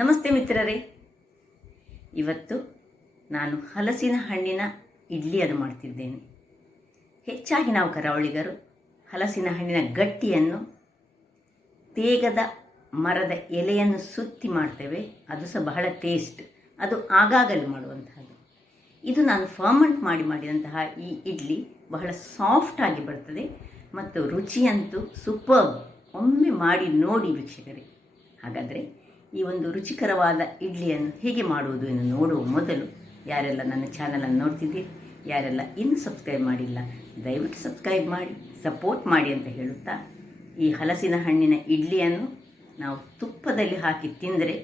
ನಮಸ್ತೆ ಮಿತ್ರರೇ. ಇವತ್ತು ನಾನು ಹಲಸಿನ ಹಣ್ಣಿನ ಇಡ್ಲಿಯನ್ನು ಮಾಡ್ತಿದ್ದೇನೆ. ಹೆಚ್ಚಾಗಿ ನಾವು ಕರಾವಳಿಗರು ಹಲಸಿನ ಹಣ್ಣಿನ ಗಟ್ಟಿಯನ್ನು ತೇಗದ ಮರದ ಎಲೆಯನ್ನು ಸುತ್ತಿ ಮಾಡ್ತೇವೆ. ಅದು ಸಹ ಬಹಳ ಟೇಸ್ಟ್. ಅದು ಆಗಾಗಲೇ ಮಾಡುವಂತಹದ್ದು. ಇದು ನಾನು ಫರ್ಮೆಂಟ್ ಮಾಡಿದಂತಹ ಈ ಇಡ್ಲಿ ಬಹಳ ಸಾಫ್ಟಾಗಿ ಬರ್ತದೆ ಮತ್ತು ರುಚಿಯಂತೂ ಸೂಪರ್ಬ್. ಒಮ್ಮೆ ಮಾಡಿ ನೋಡಿ ವೀಕ್ಷಕರೇ. ಹಾಗಾದರೆ ಈ ಒಂದು ರುಚಿಕರವಾದ ಇಡ್ಲಿಯನ್ನು ಹೇಗೆ ಮಾಡುವುದು ಎಂದು ನೋಡುವ ಮೊದಲು ಯಾರೆಲ್ಲ ನನ್ನ ಚಾನಲನ್ನು ನೋಡ್ತಿದ್ದೀರಿ, ಯಾರೆಲ್ಲ ಇನ್ನೂ ಸಬ್ಸ್ಕ್ರೈಬ್ ಮಾಡಿಲ್ಲ, ದಯವಿಟ್ಟು ಸಬ್ಸ್ಕ್ರೈಬ್ ಮಾಡಿ ಸಪೋರ್ಟ್ ಮಾಡಿ ಅಂತ ಹೇಳುತ್ತಾ, ಈ ಹಲಸಿನ ಹಣ್ಣಿನ ಇಡ್ಲಿಯನ್ನು ನಾವು ತುಪ್ಪದಲ್ಲಿ ಹಾಕಿ ತಿಂದರೆ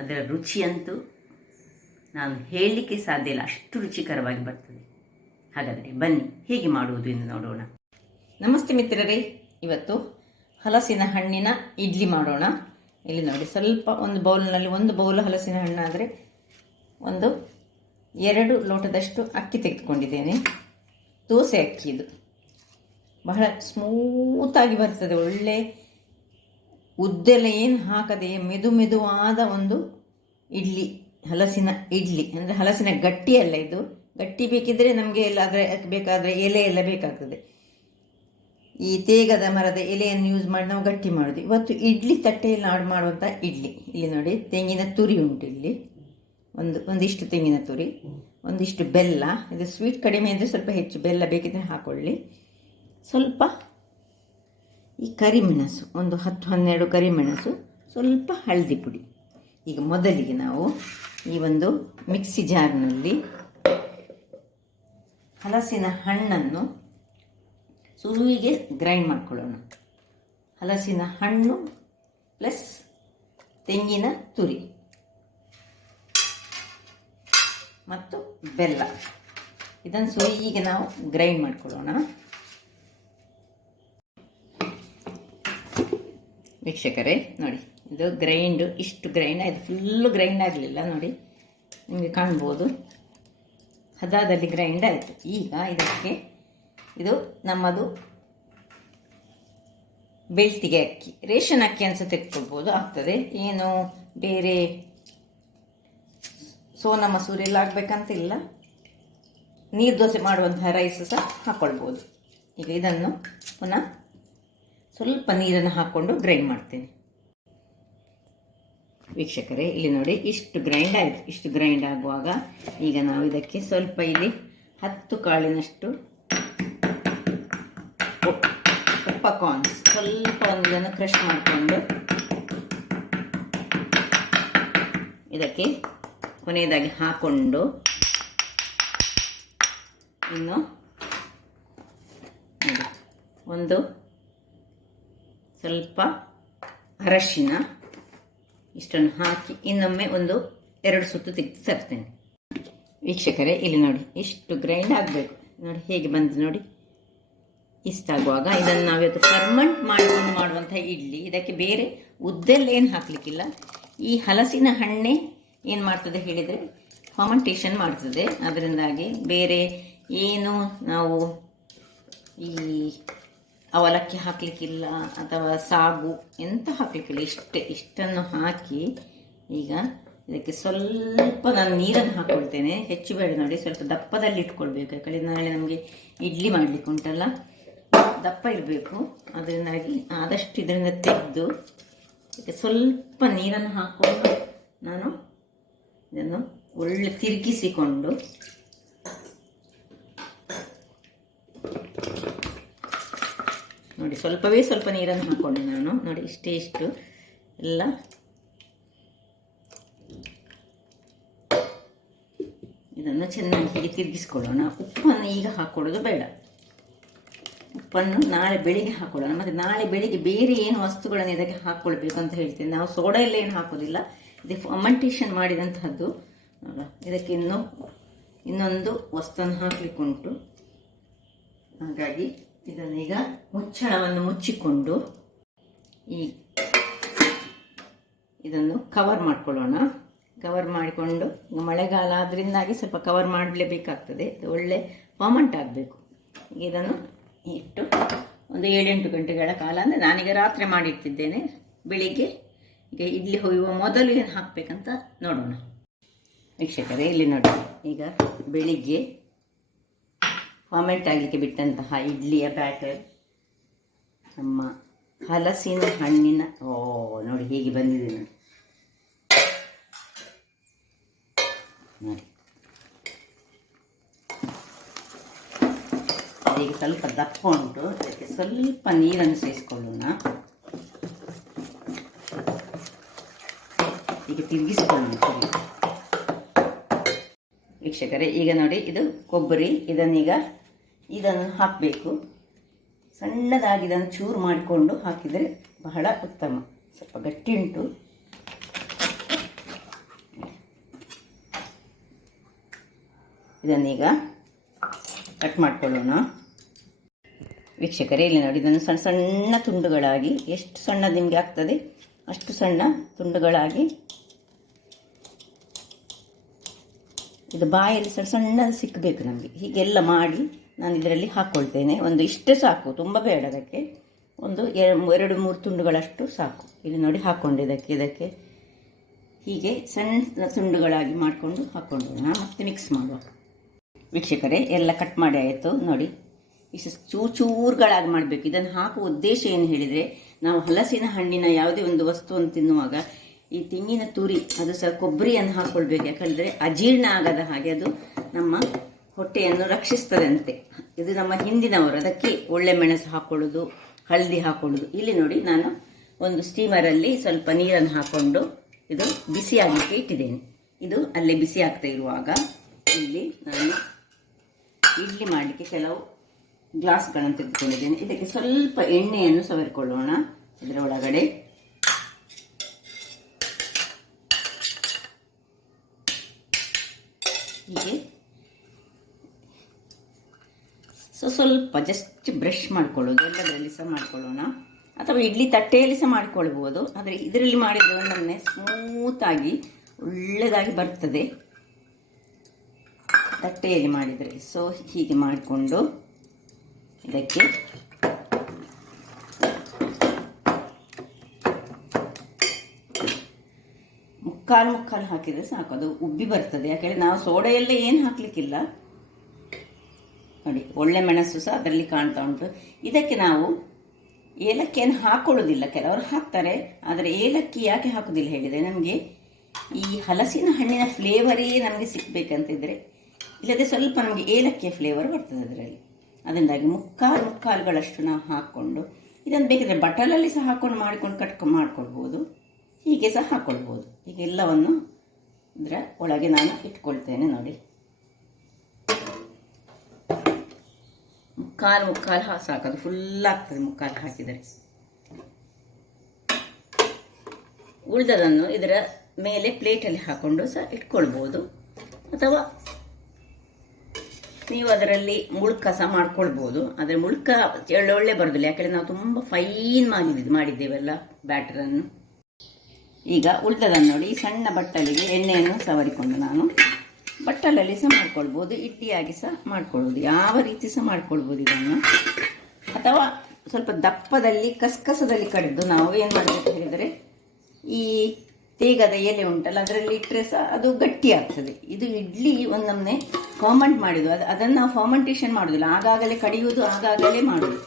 ಅದರ ರುಚಿಯಂತೂ ನಾನು ಹೇಳಲಿಕ್ಕೆ ಸಾಧ್ಯ ಇಲ್ಲ, ಅಷ್ಟು ರುಚಿಕರವಾಗಿ ಬರ್ತದೆ. ಹಾಗಾದರೆ ಬನ್ನಿ ಹೇಗೆ ಮಾಡುವುದು ಎಂದು ನೋಡೋಣ. ನಮಸ್ತೆ ಮಿತ್ರರೇ. ಇವತ್ತು ಹಲಸಿನ ಹಣ್ಣಿನ ಇಡ್ಲಿ ಮಾಡೋಣ. ಇಲ್ಲಿ ನೋಡಿ, ಸ್ವಲ್ಪ ಒಂದು ಬೌಲ್ನಲ್ಲಿ 1 ಬೌಲ್ ಹಲಸಿನ ಹಣ್ಣಾದರೆ 2 ಲೋಟದಷ್ಟು ಅಕ್ಕಿ ತೆಗೆದುಕೊಂಡಿದ್ದೇನೆ. ದೋಸೆ ಅಕ್ಕಿ. ಇದು ಬಹಳ ಸ್ಮೂತಾಗಿ ಬರ್ತದೆ. ಒಳ್ಳೆ ಉದ್ದೆಲ್ಲ ಏನು ಹಾಕದೆ ಮೆದುವಾದ ಒಂದು ಇಡ್ಲಿ, ಹಲಸಿನ ಇಡ್ಲಿ. ಅಂದರೆ ಹಲಸಿನ ಗಟ್ಟಿ ಅಲ್ಲ, ಇದು ಗಟ್ಟಿ ಬೇಕಿದ್ದರೆ ನಮಗೆ ಎಲ್ಲಾದರೆ ಬೇಕಾದರೆ ಎಲೆ ಎಲ್ಲ ಬೇಕಾಗ್ತದೆ. ಈ ತೇಗದ ಮರದ ಎಲೆಯನ್ನು ಯೂಸ್ ಮಾಡಿ ನಾವು ಗಟ್ಟಿ ಮಾಡೋದು. ಇವತ್ತು ಇಡ್ಲಿ ತಟ್ಟೆಯಲ್ಲಿ ಮಾಡುವಂಥ ಇಡ್ಲಿ. ಇಲ್ಲಿ ನೋಡಿ, ತೆಂಗಿನ ತುರಿ ಉಂಟು. ಇಲ್ಲಿ ಒಂದಿಷ್ಟು ತೆಂಗಿನ ತುರಿ, ಒಂದಿಷ್ಟು ಬೆಲ್ಲ. ಇದು ಸ್ವೀಟ್ ಕಡಿಮೆ ಅಂದರೆ ಸ್ವಲ್ಪ ಹೆಚ್ಚು ಬೆಲ್ಲ ಬೇಕಿದ್ರೆ ಹಾಕೊಳ್ಳಿ. ಸ್ವಲ್ಪ ಈ ಕರಿಮೆಣಸು, 10-12 ಕರಿಮೆಣಸು, ಸ್ವಲ್ಪ ಹಳದಿ ಪುಡಿ. ಈಗ ಮೊದಲಿಗೆ ನಾವು ಈ ಒಂದು ಮಿಕ್ಸಿ ಜಾರ್ನಲ್ಲಿ ಹಲಸಿನ ಹಣ್ಣನ್ನು ಸುರುವಿಗೆ ಗ್ರೈಂಡ್ ಮಾಡ್ಕೊಳ್ಳೋಣ. ಹಲಸಿನ ಹಣ್ಣು ಪ್ಲಸ್ ತೆಂಗಿನ ತುರಿ ಮತ್ತು ಬೆಲ್ಲ, ಇದನ್ನು ಸುರುವಿಗೆ ನಾವು ಗ್ರೈಂಡ್ ಮಾಡ್ಕೊಳ್ಳೋಣ. ವೀಕ್ಷಕರೇ ನೋಡಿ, ಇದು ಇಷ್ಟು ಗ್ರೈಂಡ್ ಆಯಿತು. ಫುಲ್ಲು ಗ್ರೈಂಡ್ ಆಗಲಿಲ್ಲ ನೋಡಿ, ನಿಮಗೆ ಕಾಣ್ಬೋದು. ಹದದಲ್ಲಿ ಗ್ರೈಂಡ್ ಆಯಿತು. ಈಗ ಇದಕ್ಕೆ ಇದು ನಮ್ಮದು ಬೆಳ್ತಿಗೆ ಅಕ್ಕಿ, ರೇಷನ್ ಅಕ್ಕಿ ಅನ್ಸ ತೆಗೆದುಕೊಳ್ಬೋದು, ಆಗ್ತದೆ. ಏನು ಬೇರೆ ಸೋನಾ ಮಸೂರಿ ಎಲ್ಲ ಆಗಬೇಕಂತಿಲ್ಲ. ನೀರು ದೋಸೆ ಮಾಡುವಂತಹ ರೈಸ್ ಸಹ ಹಾಕ್ಕೊಳ್ಬೋದು. ಈಗ ಇದನ್ನು ಪುನಃ ಸ್ವಲ್ಪ ನೀರನ್ನು ಹಾಕ್ಕೊಂಡು ಗ್ರೈಂಡ್ ಮಾಡ್ತೇನೆ. ವೀಕ್ಷಕರೇ ಇಲ್ಲಿ ನೋಡಿ, ಇಷ್ಟು ಗ್ರೈಂಡ್ ಆಯಿತು. ಇಷ್ಟು ಗ್ರೈಂಡ್ ಆಗುವಾಗ ಈಗ ನಾವು ಇದಕ್ಕೆ ಸ್ವಲ್ಪ ಇಲ್ಲಿ 10 ಕಾಳಿನಷ್ಟು ಕಾರ್ನ್ಸ್ ಸ್ವಲ್ಪ ಇದನ್ನು ಕ್ರಷ್ ಮಾಡಿಕೊಂಡು ಇದಕ್ಕೆ ಕೊನೆಯದಾಗಿ ಹಾಕ್ಕೊಂಡು, ಇನ್ನು ಒಂದು ಸ್ವಲ್ಪ ಅರಶಿನ ಇಷ್ಟನ್ನು ಹಾಕಿ ಇನ್ನೊಮ್ಮೆ 2 ಸುತ್ತು ತೆಗೆದು ತರ್ತೇನೆ. ವೀಕ್ಷಕರೇ ಇಲ್ಲಿ ನೋಡಿ, ಇಷ್ಟು ಗ್ರೈಂಡ್ ಆಗಬೇಕು. ನೋಡಿ ಹೇಗೆ ಬಂದು ನೋಡಿ, ಇಷ್ಟಾಗುವಾಗ ಇದನ್ನು ನಾವಿವತ್ತು ಫರ್ಮೆಂಟ್ ಮಾಡಿಕೊಂಡು ಮಾಡುವಂಥ ಇಡ್ಲಿ. ಇದಕ್ಕೆ ಬೇರೆ ಉದ್ದೆಲ್ಲ ಏನು ಹಾಕಲಿಕ್ಕಿಲ್ಲ. ಈ ಹಲಸಿನ ಹಣ್ಣೆ ಏನು ಮಾಡ್ತದೆ ಹೇಳಿದರೆ ಫರ್ಮೆಂಟೇಷನ್ ಮಾಡ್ತದೆ. ಅದರಿಂದಾಗಿ ಬೇರೆ ಏನು ನಾವು ಈ ಅವಲಕ್ಕಿ ಹಾಕಲಿಕ್ಕಿಲ್ಲ ಅಥವಾ ಸಾಗು ಎಂತ ಹಾಕಲಿಕ್ಕಿಲ್ಲ. ಇಷ್ಟನ್ನು ಹಾಕಿ ಈಗ ಇದಕ್ಕೆ ಸ್ವಲ್ಪ ನಾನು ನೀರನ್ನು ಹಾಕ್ಕೊಳ್ತೇನೆ. ಹೆಚ್ಚು ಬೇಡ ನೋಡಿ, ಸ್ವಲ್ಪ ದಪ್ಪದಲ್ಲಿ ಇಟ್ಕೊಳ್ಬೇಕು. ಯಾಕಂದರೆ ನಾಳೆ ನಮಗೆ ಇಡ್ಲಿ ಮಾಡಲಿಕ್ಕೆ ಉಂಟಲ್ಲ, ದಪ್ಪ ಇರಬೇಕು. ಅದರಿಂದಾಗಿ ಆದಷ್ಟು ಇದರಿಂದ ತೆಗೆದು ಇದಕ್ಕೆ ಸ್ವಲ್ಪ ನೀರನ್ನು ಹಾಕ್ಕೊಂಡು ನಾನು ಇದನ್ನು ಒಳ್ಳೆ ತಿರುಗಿಸಿಕೊಂಡು ನೋಡಿ, ಸ್ವಲ್ಪ ನೀರನ್ನು ಹಾಕ್ಕೊಂಡೆ ನಾನು. ನೋಡಿ ಇಷ್ಟು ಎಲ್ಲ ಇದನ್ನು ಚೆನ್ನಾಗಿ ಹೀಗೆ ತಿರುಗಿಸ್ಕೊಳ್ಳೋಣ. ಉಪ್ಪನ್ನು ಈಗ ಹಾಕ್ಕೊಳ್ಳೋದು ಬೇಡ. ಉಪ್ಪನ್ನು ನಾಳೆ ಬೆಳಿಗ್ಗೆ ಹಾಕೊಳ್ಳೋಣ. ಮತ್ತು ನಾಳೆ ಬೆಳಿಗ್ಗೆ ಬೇರೆ ಏನು ವಸ್ತುಗಳನ್ನು ಇದಕ್ಕೆ ಹಾಕ್ಕೊಳ್ಬೇಕು ಅಂತ ಹೇಳ್ತೇನೆ. ನಾವು ಸೋಡಾ ಎಲ್ಲ ಏನು ಹಾಕೋದಿಲ್ಲ. ಇದು ಫರ್ಮೆಂಟೇಷನ್ ಮಾಡಿದಂತಹದ್ದು. ಇದಕ್ಕೆ ಇನ್ನೊಂದು ವಸ್ತುವನ್ನು ಹಾಕಲಿಕ್ಕುಂಟು. ಹಾಗಾಗಿ ಇದನ್ನು ಈಗ ಮುಚ್ಚಳವನ್ನು ಮುಚ್ಚಿಕೊಂಡು ಇದನ್ನು ಕವರ್ ಮಾಡ್ಕೊಳ್ಳೋಣ. ಕವರ್ ಮಾಡಿಕೊಂಡು, ಮಳೆಗಾಲ ಅದರಿಂದಾಗಿ ಸ್ವಲ್ಪ ಕವರ್ ಮಾಡಲೇಬೇಕಾಗ್ತದೆ. ಇದು ಒಳ್ಳೆ ಫರ್ಮೆಂಟ್ ಆಗಬೇಕು. ಇದನ್ನು ಇಟ್ಟು ಒಂದು 7-8 ಗಂಟೆಗಳ ಕಾಲ, ಅಂದರೆ ನಾನೀಗ ರಾತ್ರಿ ಮಾಡಿರ್ತಿದ್ದೇನೆ, ಬೆಳಿಗ್ಗೆ ಈಗ ಇಡ್ಲಿ ಹೊಯ್ಯುವ ಮೊದಲು ಏನು ಹಾಕಬೇಕಂತ ನೋಡೋಣ. ವೀಕ್ಷಕರೇ, ಇಲ್ಲಿ ನೋಡಿ, ಈಗ ಬೆಳಿಗ್ಗೆ ಫಾರ್ಮೆಂಟ್ ಆಗಲಿಕ್ಕೆ ಬಿಟ್ಟಂತಹ ಇಡ್ಲಿಯ ಬ್ಯಾಟರ್ ನಮ್ಮ ಹಲಸಿನ ಹಣ್ಣಿನ ನೋಡಿ ಹೇಗೆ ಬಂದಿದೆ ನೋಡಿ. ಈಗ ಸ್ವಲ್ಪ ದಪ್ಪ ಉಂಟು, ಅದಕ್ಕೆ ಸ್ವಲ್ಪ ನೀರನ್ನು ಸೇರಿಸ್ಕೊಳ್ಳೋಣ. ಈಗ ತಿರುಗಿಸಿಕೊಳ್ಳೋಣ ಸರಿ. ವೀಕ್ಷಕರೇ, ಈಗ ನೋಡಿ, ಇದು ಕೊಬ್ಬರಿ. ಇದನ್ನು ಹಾಕಬೇಕು. ಸಣ್ಣದಾಗಿ ಇದನ್ನು ಚೂರು ಮಾಡಿಕೊಂಡು ಹಾಕಿದರೆ ಬಹಳ ಉತ್ತಮ. ಸ್ವಲ್ಪ ಗಟ್ಟಿ ಉಂಟು. ಇದನ್ನೀಗ ಕಟ್ ಮಾಡಿಕೊಳ್ಳೋಣ. ವೀಕ್ಷಕರೇ, ಇಲ್ಲಿ ನೋಡಿ, ಇದನ್ನು ಸಣ್ಣ ಸಣ್ಣ ತುಂಡುಗಳಾಗಿ, ಎಷ್ಟು ಸಣ್ಣ ನಿಮಗೆ ಆಗ್ತದೆ ಅಷ್ಟು ಸಣ್ಣ ತುಂಡುಗಳಾಗಿ, ಇದು ಬಾಯಲ್ಲಿ ಸಣ್ಣದು ಸಿಕ್ಕಬೇಕು ನಮಗೆ. ಹೀಗೆಲ್ಲ ಮಾಡಿ ನಾನು ಇದರಲ್ಲಿ ಹಾಕ್ಕೊಳ್ತೇನೆ. ಒಂದು ಇಷ್ಟೇ ಸಾಕು, ತುಂಬ ಬೇಡ. ಅದಕ್ಕೆ ಒಂದು 2-3 ತುಂಡುಗಳಷ್ಟು ಸಾಕು. ಇಲ್ಲಿ ನೋಡಿ ಹಾಕ್ಕೊಂಡು ಇದಕ್ಕೆ ಹೀಗೆ ಸಣ್ಣ ತುಂಡುಗಳಾಗಿ ಮಾಡಿಕೊಂಡು ಹಾಕ್ಕೊಂಡು ಮತ್ತೆ ಮಿಕ್ಸ್ ಮಾಡುವ. ವೀಕ್ಷಕರೇ, ಎಲ್ಲ ಕಟ್ ಮಾಡಿ ಆಯಿತು ನೋಡಿ. ಇಷ್ಟು ಚೂರುಗಳಾಗಿ ಮಾಡಬೇಕು. ಇದನ್ನು ಹಾಕುವ ಉದ್ದೇಶ ಏನು ಹೇಳಿದರೆ, ನಾವು ಹಲಸಿನ ಹಣ್ಣಿನ ಯಾವುದೇ ಒಂದು ವಸ್ತುವನ್ನು ತಿನ್ನುವಾಗ ಈ ತೆಂಗಿನ ತುರಿ ಅದು ಸಹ ಕೊಬ್ಬರಿಯನ್ನು ಹಾಕ್ಕೊಳ್ಬೇಕು. ಯಾಕಂದರೆ ಅಜೀರ್ಣ ಆಗದ ಹಾಗೆ ಅದು ನಮ್ಮ ಹೊಟ್ಟೆಯನ್ನು ರಕ್ಷಿಸ್ತದಂತೆ. ಇದು ನಮ್ಮ ಹಿಂದಿನವರು ಅದಕ್ಕೆ ಒಳ್ಳೆ ಮೆಣಸು ಹಾಕ್ಕೊಳ್ಳೋದು, ಹಳದಿ ಹಾಕ್ಕೊಳ್ಳೋದು. ಇಲ್ಲಿ ನೋಡಿ, ನಾನು ಒಂದು ಸ್ಟೀಮರಲ್ಲಿ ಸ್ವಲ್ಪ ನೀರನ್ನು ಹಾಕ್ಕೊಂಡು ಇದು ಬಿಸಿ ಆಗಲಿಕ್ಕೆ ಇಟ್ಟಿದ್ದೇನೆ. ಇದು ಅಲ್ಲೇ ಬಿಸಿ ಆಗ್ತಾ ಇರುವಾಗ ಇಲ್ಲಿ ನಾನು ಇಡ್ಲಿ ಮಾಡಲಿಕ್ಕೆ ಕೆಲವು ಗ್ಲಾಸ್ಗಳನ್ನು ತೆಗೆದುಕೊಂಡಿದ್ದೇನೆ. ಇದಕ್ಕೆ ಸ್ವಲ್ಪ ಎಣ್ಣೆಯನ್ನು ಸವರಿಕೊಳ್ಳೋಣ. ಇದರ ಒಳಗಡೆ ಹೀಗೆ ಸ್ವಲ್ಪ ಜಸ್ಟ್ ಬ್ರಷ್ ಮಾಡ್ಕೊಳ್ಳೋದು. ಎಲ್ಲದರಲ್ಲಿ ಸಹ ಮಾಡ್ಕೊಳ್ಳೋಣ, ಅಥವಾ ಇಡ್ಲಿ ತಟ್ಟೆಯಲ್ಲಿ ಸಹ ಮಾಡ್ಕೊಳ್ಬೋದು. ಆದರೆ ಇದರಲ್ಲಿ ಮಾಡಿದರೆ ಒಂದೊಮ್ಮೆ ಸ್ಮೂತಾಗಿ ಒಳ್ಳೆಯದಾಗಿ ಬರ್ತದೆ ತಟ್ಟೆಯಲ್ಲಿ ಮಾಡಿದರೆ. ಸೊ ಹೀಗೆ ಮಾಡಿಕೊಂಡು ಇದಕ್ಕೆ ಮುಕ್ಕಾಲು ಹಾಕಿದರೆ ಸಾಕು, ಅದು ಉಬ್ಬಿ ಬರ್ತದೆ. ಯಾಕೆಂದರೆ ನಾವು ಸೋಡಾ ಎಲ್ಲ ಏನು ಹಾಕಲಿಕ್ಕಿಲ್ಲ ನೋಡಿ. ಒಳ್ಳೆ ಮೆಣಸು ಸಹ ಅದರಲ್ಲಿ ಕಾಣ್ತಾ ಉಂಟು. ಇದಕ್ಕೆ ನಾವು ಏಲಕ್ಕಿಯನ್ನು ಹಾಕೊಳ್ಳೋದಿಲ್ಲ, ಕೆಲವರು ಹಾಕ್ತಾರೆ. ಆದರೆ ಏಲಕ್ಕಿ ಯಾಕೆ ಹಾಕೋದಿಲ್ಲ ಹೇಳಿದರೆ, ನಮಗೆ ಈ ಹಲಸಿನ ಹಣ್ಣಿನ ಫ್ಲೇವರೇ ನಮಗೆ ಸಿಕ್ಕಬೇಕಂತಿದ್ರೆ, ಇಲ್ಲದೆ ಸ್ವಲ್ಪ ನಮಗೆ ಏಲಕ್ಕಿಯ ಫ್ಲೇವರ್ ಬರ್ತದೆ ಅದರಲ್ಲಿ. ಅದರಿಂದಾಗಿ ಮುಕ್ಕಾಲುಗಳಷ್ಟು ನಾವು ಹಾಕ್ಕೊಂಡು ಇದನ್ನು ಬೇಕಿದ್ರೆ ಬಟಲಲ್ಲಿ ಸಹ ಹಾಕ್ಕೊಂಡು ಮಾಡ್ಕೊಳ್ಬೋದು. ಹೀಗೆ ಸಹ ಹಾಕ್ಕೊಳ್ಬೋದು. ಈಗ ಎಲ್ಲವನ್ನು ಇದರ ಒಳಗೆ ನಾನು ಇಟ್ಕೊಳ್ತೇನೆ ನೋಡಿ. ಮುಕ್ಕಾಲು ಸಾಕದು, ಫುಲ್ ಆಗ್ತದೆ ಮುಕ್ಕಾಲು ಹಾಕಿದರೆ. ಉಳಿದದನ್ನು ಇದರ ಮೇಲೆ ಪ್ಲೇಟಲ್ಲಿ ಹಾಕ್ಕೊಂಡು ಸಹ ಇಟ್ಕೊಳ್ಬೋದು, ಅಥವಾ ನೀವು ಅದರಲ್ಲಿ ಮುಳ್ಕ ಸಹ ಮಾಡ್ಕೊಳ್ಬೋದು. ಆದರೆ ಮುಳ್ಕ ಒಳ್ಳೆ ಬರೋದಿಲ್ಲ, ಯಾಕೆಂದರೆ ನಾವು ತುಂಬ ಫೈನ್ ಮಾಡಿದ್ದೇವಲ್ಲ ಬ್ಯಾಟರನ್ನು. ಈಗ ಉಳಿದದನ್ನು ನೋಡಿ, ಈ ಸಣ್ಣ ಬಟ್ಟಲಿಗೆ ಎಣ್ಣೆಯನ್ನು ಸವರಿಕೊಂಡು ನಾನು ಬಟ್ಟಲಲ್ಲಿ ಸಹ ಮಾಡ್ಕೊಳ್ಬೋದು, ಇಡ್ಲಿಯಾಗಿ ಸಹ ಮಾಡ್ಕೊಳ್ಬೋದು, ಯಾವ ರೀತಿ ಸಹ ಮಾಡ್ಕೊಳ್ಬೋದು ಇದನ್ನು. ಅಥವಾ ಸ್ವಲ್ಪ ದಪ್ಪದಲ್ಲಿ ಕಸದಲ್ಲಿ ಕಡಿದು ನಾವು ಏನು ಮಾಡಬೇಕು ಹೇಳಿದರೆ, ಈ ತೇಗದ ಎಲೆ ಉಂಟಲ್ಲ ಅದರಲ್ಲಿ ಇಟ್ಟರೆ ಸಹ ಅದು ಗಟ್ಟಿ ಆಗ್ತದೆ. ಇದು ಇಡ್ಲಿ ಒಂದೊಮ್ಮೆ ಫರ್ಮೆಂಟ್ ಮಾಡಿದ್ದು, ಅದನ್ನು ನಾವು ಫರ್ಮೆಂಟೇಷನ್ ಮಾಡೋದಿಲ್ಲ, ಆಗಾಗಲೇ ಕಡಿಯುವುದು, ಆಗಾಗಲೇ ಮಾಡೋದು.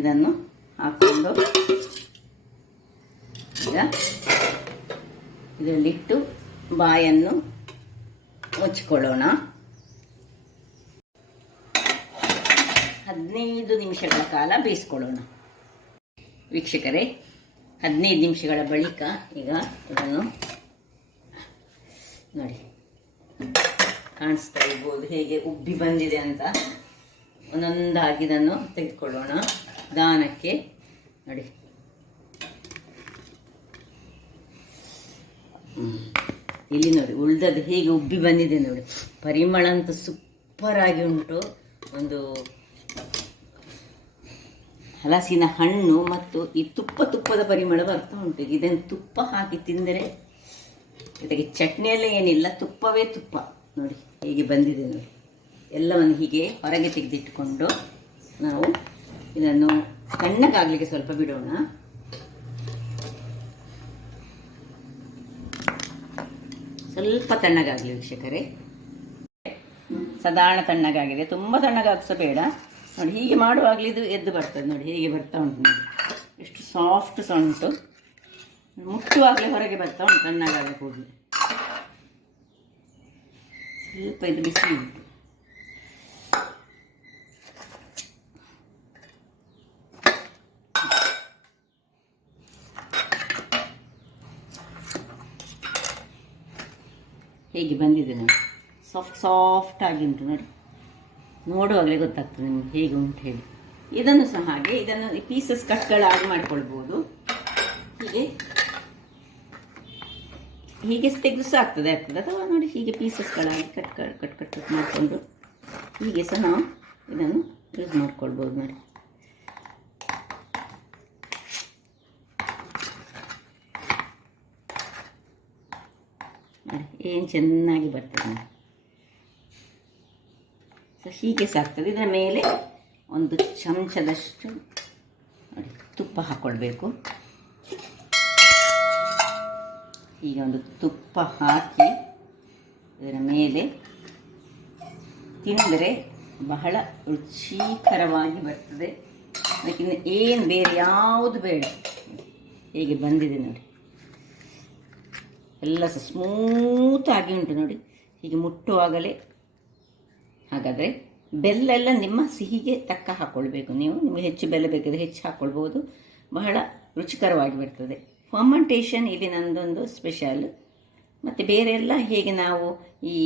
ಇದನ್ನು ಹಾಕ್ಕೊಂಡು ಈಗ ಇದರಲ್ಲಿಟ್ಟು ಬಾಯನ್ನು ಮುಚ್ಚಿಕೊಳ್ಳೋಣ. 15 ನಿಮಿಷಗಳ ಕಾಲ ಬೇಯಿಸ್ಕೊಳ್ಳೋಣ. ವೀಕ್ಷಕರೇ, 15 ನಿಮಿಷಗಳ ಬಳಿಕ ಈಗ ಇದನ್ನು ನೋಡಿ, ಕಾಣಿಸ್ತಾ ಇರ್ಬೋದು ಹೇಗೆ ಉಬ್ಬಿ ಬಂದಿದೆ ಅಂತ. ಒಂದೊಂದಾಗಿ ಇದನ್ನು ತೆಗೆದುಕೊಳ್ಳೋಣ ದಾನಕ್ಕೆ ನೋಡಿ. ಇಲ್ಲಿ ನೋಡಿ ಉಳ್ದದ್ದು ಹೇಗೆ ಉಬ್ಬಿ ಬಂದಿದೆ ನೋಡಿ. ಪರಿಮಳ ಅಂತೂ ಸೂಪರ್ ಆಗಿ ಉಂಟು. ಒಂದು ಹಲಸಿನ ಹಣ್ಣು ಮತ್ತು ಈ ತುಪ್ಪದ ಪರಿಮಳ ಬರ್ತಾ ಉಂಟು. ಇದನ್ನು ತುಪ್ಪ ಹಾಕಿ ತಿಂದರೆ, ಇದಕ್ಕೆ ಚಟ್ನಿಯೆಲ್ಲ ಏನಿಲ್ಲ, ತುಪ್ಪವೇ ತುಪ್ಪ ನೋಡಿ ಹೇಗೆ ಬಂದಿದೆ ನೋಡಿ. ಎಲ್ಲವನ್ನು ಹೀಗೆ ಹೊರಗೆ ತೆಗೆದಿಟ್ಟುಕೊಂಡು ನಾವು ಇದನ್ನು ತಣ್ಣಗಾಗಲಿಕ್ಕೆ ಸ್ವಲ್ಪ ಬಿಡೋಣ. ಸ್ವಲ್ಪ ತಣ್ಣಗಾಗಲಿ ವೀಕ್ಷಕರೇ. ಸಾಧಾರಣ ತಣ್ಣಗಾಗಿದೆ, ತುಂಬ ತಣ್ಣಗಾಗಿಸಬೇಡ. ನೋಡಿ ಹೀಗೆ ಮಾಡುವಾಗಲೇ ಇದು ಎದ್ದು ಬರ್ತದೆ. ನೋಡಿ ಹೇಗೆ ಬರ್ತಾ ಉಂಟು, ನೋಡಿ ಎಷ್ಟು ಸಾಫ್ಟ್ ಸಹ ಉಂಟು. ಮುಟ್ಟುವಾಗಲೇ ಹೊರಗೆ ಬರ್ತಾ ಉಂಟು ತಣ್ಣಗಾದ ಕೂಡಲೇ. ಸ್ವಲ್ಪ ಇದು ಬಿಸಿ ಉಂಟು. ಹೇಗೆ ಬಂದಿದೆ ನೋಡಿ, ಸಾಫ್ಟ್ ಆಗಿ ಉಂಟು. ನೋಡಿ ನೋಡುವಾಗಲೇ ಗೊತ್ತಾಗ್ತದೆ ನಿಮ್ಗೆ ಹೇಗೆ ಉಂಟು ಹೇಳಿ. ಇದನ್ನು ಸಹ ಹಾಗೆ ಇದನ್ನು ಪೀಸಸ್ ಕಟ್ಗಳಾಗಿ ಮಾಡ್ಕೊಳ್ಬೋದು. ಹೀಗೆ ತೆಗೆದು ಸಹ ಆಗ್ತದೆ ಅಥವಾ ನೋಡಿ ಹೀಗೆ ಪೀಸಸ್ಗಳಾಗಿ ಕಟ್ ಮಾಡಿಕೊಂಡು ಹೀಗೆ ಸಹ ನಾವು ಇದನ್ನು ಯೂಸ್ ಮಾಡ್ಕೊಳ್ಬೋದು. ನೋಡಿ ಏನು ಚೆನ್ನಾಗಿ ಬರ್ತದೆ. ಸೊ ಹೀಗೆ ಸಾಕ್ತದೆ. ಇದರ ಮೇಲೆ ಒಂದು ಚಮಚದಷ್ಟು ನೋಡಿ ತುಪ್ಪ ಹಾಕ್ಕೊಳ್ಬೇಕು. ಈಗ ಒಂದು ತುಪ್ಪ ಹಾಕಿ ಇದರ ಮೇಲೆ ತಿಂದರೆ ಬಹಳ ರುಚಿಕರವಾಗಿ ಬರ್ತದೆ. ಅದಕ್ಕಿಂತ ಏನು ಬೇರೆ ಯಾವುದು ಬೇಡ. ಹೇಗೆ ಬಂದಿದೆ ನೋಡಿ, ಎಲ್ಲ ಸಹ ಸ್ಮೂತಾಗಿ ಉಂಟು ನೋಡಿ. ಹೀಗೆ ಮುಟ್ಟುವಾಗಲೇ. ಹಾಗಾದರೆ ಬೆಲ್ಲ ಎಲ್ಲ ನಿಮ್ಮ ಸಿಹಿಗೆ ತಕ್ಕ ಹಾಕ್ಕೊಳ್ಬೇಕು. ನಿಮಗೆ ಹೆಚ್ಚು ಬೆಲ್ಲ ಬೇಕಿದ್ರೆ ಹೆಚ್ಚು ಹಾಕ್ಕೊಳ್ಬೋದು. ಬಹಳ ರುಚಿಕರವಾಗಿ ಬರ್ತದೆ. ಫರ್ಮೆಂಟೇಷನ್ ಇಲ್ಲಿ ನನ್ನದೊಂದು ಸ್ಪೆಷಲ್. ಮತ್ತು ಬೇರೆ ಎಲ್ಲ ಹೇಗೆ ನಾವು ಈ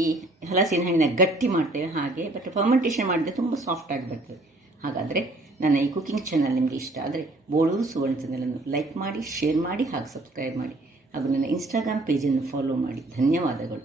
ಹಲಸಿನ ಹಣ್ಣಿನ ಗಟ್ಟಿ ಮಾಡ್ತೇವೆ ಹಾಗೆ, ಬಟ್ ಫರ್ಮೆಂಟೇಷನ್ ಮಾಡಿದ್ರೆ ತುಂಬ ಸಾಫ್ಟಾಗಿ ಬರ್ತದೆ. ಹಾಗಾದರೆ ನನ್ನ ಈ ಕುಕಿಂಗ್ ಚಾನಲ್ ನಿಮಗೆ ಇಷ್ಟ ಆದರೆ ಬೋಳೂರು ಸುವರ್ಣ ಚಾನಲನ್ನು ಲೈಕ್ ಮಾಡಿ, ಶೇರ್ ಮಾಡಿ, ಹಾಗೂ ಸಬ್ಸ್ಕ್ರೈಬ್ ಮಾಡಿ, ಹಾಗೂ ನನ್ನ ಇನ್ಸ್ಟಾಗ್ರಾಮ್ ಪೇಜನ್ನು ಫಾಲೋ ಮಾಡಿ. ಧನ್ಯವಾದಗಳು.